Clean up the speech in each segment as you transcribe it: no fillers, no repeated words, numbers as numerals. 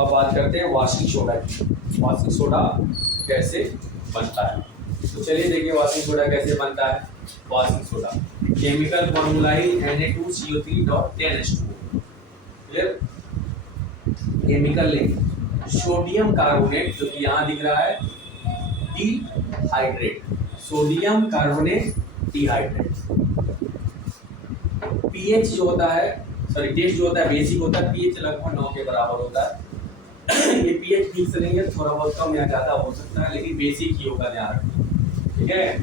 अब बात करते हैं वाशिंग सोडा की। वाशिंग सोडा कैसे बनता है, तो चलिए देखिए वाशिंग सोडा कैसे बनता है। वाशिंग सोडा केमिकल फॉर्मूला ही Na2CO3.10H2O। Clear. Chemical name sodium carbonate, जो कि यहाँ दिख रहा है dehydrate, sodium carbonate dehydrate. PH जो होता है, सॉरी टेस्ट जो होता है बेसिक होता है, पीएच लगभग 9 के बराबर होता है। ये पीएच फिक्स नहीं है, थोड़ा बहुत कम या ज़्यादा हो सकता है, लेकिन बेसिक ही होगा, ध्यान रखिए। ठीक है।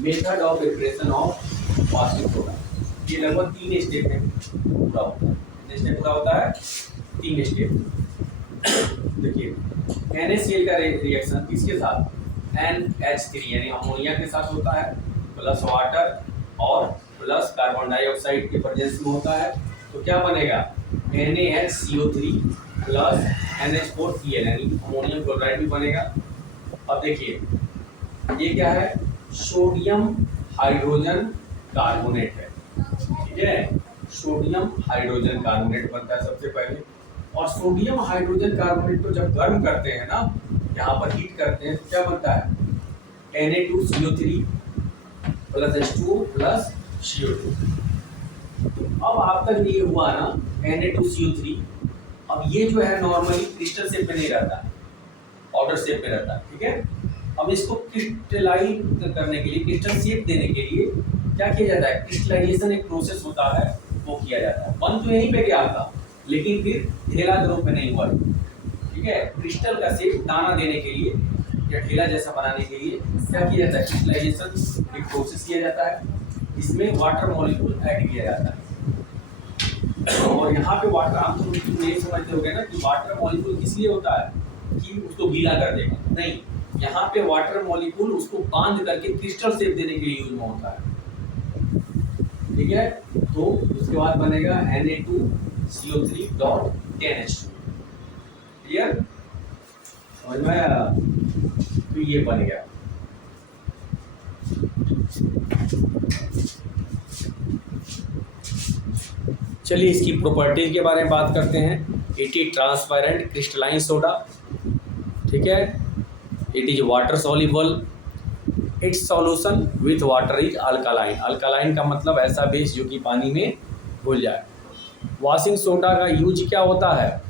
Method of preparation of washing soda, ये लगभग 3 स्टेप में पूरा होता है। कितने स्टेप पूरा होता है? 3 स्टेप। देखिए NaCl का रिएक्शन किसके साथ? NH3 यानी अमोनिया के साथ होता है, प्लस वाटर और प्लस कार्बन डाइऑक्साइड के प्रेजेंस में होता है। तो क्या बनेगा? NaHCO3 प्लस NH4Cl यानी अमोनियम क्लोराइड भी बनेगा। अब देखिए ये क्या है? सोडियम हाइड्रोजन कार्बोनेट है। ठीक है, सोडियम हाइड्रोजन कार्बोनेट बनता है सबसे पहले। और सोडियम हाइड्रोजन कार्बोनेट को जब गर्म करते हैं ना, यहाँ पर हीट करते हैं, तो क्या बनता है? Na2CO3 plus H2O plus CO2। अब आप तक ये हुआ ना Na2CO3। अब ये जो है नॉर्मली क्रिस्टल शेप में नहीं रहता, पाउडर शेप में रहता है। ठीक है। अब इसको क्रिस्टलाइज करने के लिए, क्रिस्टल शेप देने के लिए क्या किया जाता है? क्रिस्टलाइजेशन एक प्रोसेस होता है, वो किया जाता है। बन तो यहीं पे गया था, लेकिन फिर ढेला के रूप में नहीं हुआ। ठीक है। क्रिस्टल का शेप दाना देने के लिए या ढेला जैसा बनाने के लिए क्या किया जाता है? क्रिस्टलाइजेशन एक प्रोसेस किया जाता है। इसमें वाटर मॉलिक्यूल ऐड किया जाता है। और यहाँ पे वाटर, आप तो ये समझते होंगे ना कि वाटर मॉलिक्यूल किस लिए होता है कि उसको गीला कर देगा, नहीं। यहाँ पे वाटर मॉलिक्यूल उसको बांध करके क्रिस्टल शेप देने के लिए यूज में होता है। ठीक है। तो उसके बाद बनेगा Na2CO3.10H2। क्लियर? समझ में आया? तो ये बन गया। चलिए इसकी प्रॉपर्टीज के बारे में बात करते हैं। It is transparent crystalline soda. ठीक है। It is water soluble. It's solution with water is alkaline. Alkaline का मतलब ऐसा बेस जो कि पानी में घुल जाए। वॉशिंग सोडा का यूज क्या होता है?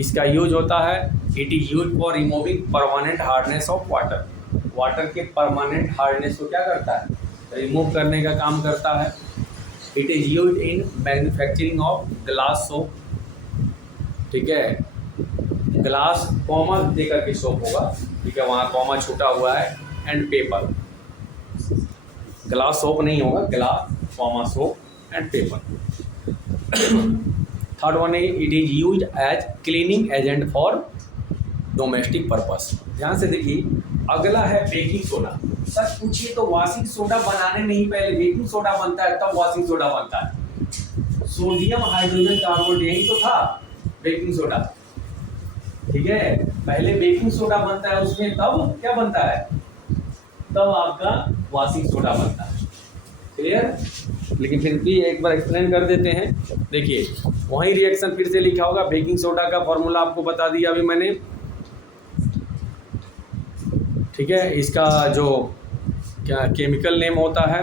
इसका यूज होता है, it is use for removing permanent hardness of water. Water के परमानेंट हार्डनेस को क्या करता है? रिमूव करने का काम करता है। It is use in manufacturing of glass soap. ठीक है। ग्लास कॉमा देकर के सोप होगा, ठीक है, वहाँ कॉमा छूटा हुआ है। एंड पेपर, ग्लास सोप नहीं होगा, glass comma soap and paper. Third one है it is use as cleaning agent for domestic purpose. ध्यान से देखिए, अगला है बेकिंग सोडा। सच पूछिए तो वॉशिंग सोडा बनाने में ही पहले बेकिंग सोडा बनता है, तब वॉशिंग सोडा बनता है। सोडियम हाइड्रोजन कार्बोनेट यही तो था बेकिंग सोडा। ठीक है। पहले बेकिंग सोडा बनता है उसमें, तब क्या बनता है? तब आपका वॉशिंग सोडा बनता है। क्लियर? लेकिन फिर भी एक बार एक्सप्लेन कर देते हैं। देखिए वही रिएक्शन फिर से लिखा होगा। बेकिंग सोडा का फॉर्मूला आपको बता दिया अभी मैंने। ठीक है। इसका जो क्या केमिकल नेम होता है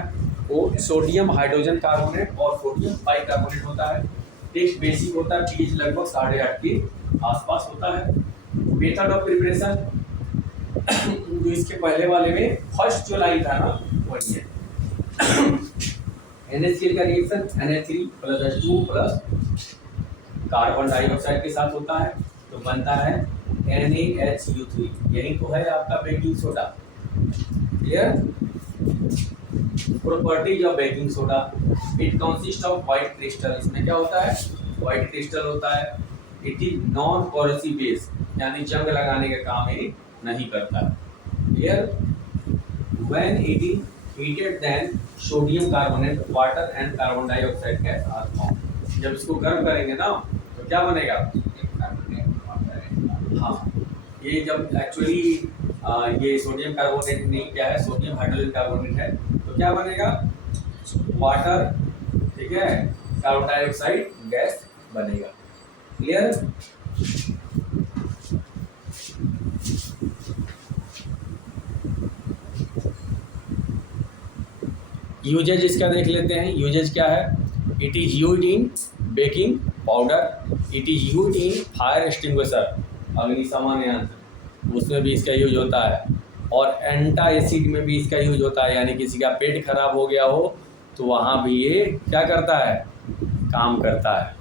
वो सोडियम हाइड्रोजन कार्बोनेट और सोडियम बाइकार्बोनेट होता है। टेस्ट बेसिक होता है, पीएच लगभग 8.5 के आसपास होता है। मेथड ऑफ प्रिपरेशन जो इसके पहले वाले में फर्स्ट जो लाइन था ना वही है। NaCl का reaction Na3 plus H2 plus carbon dioxide के साथ होता है, तो बनता है NaHCO3। यही तो है आपका baking soda. Clear? Properties of baking soda, it consist of white crystal. इसमें क्या होता है? व्हाइट क्रिस्टल होता है। It is non corrosive base, यानी जंग लगाने का काम ये नहीं करता। Clear? When it is heated then sodium carbonate water and carbon dioxide gas are form. जब इसको गर्म करेंगे ना तो क्या बनेगा? हाँ, ये जब एक्चुअली ये सोडियम कार्बोनेट नहीं, क्या है, सोडियम हाइड्रोजन कार्बोनेट है, तो क्या बनेगा? वाटर, ठीक है, कार्बन डाइऑक्साइड गैस बनेगा। क्लियर? यूजेज इसका देख लेते हैं। यूजेज क्या है? It is used in baking powder, it is used in fire extinguisher, अग्निशमन यंत्र, उसमें भी इसका यूज होता है। और एंटासिड में भी इसका यूज होता है, यानी किसी का पेट खराब हो गया हो तो वहाँ भी ये क्या करता है, काम करता है।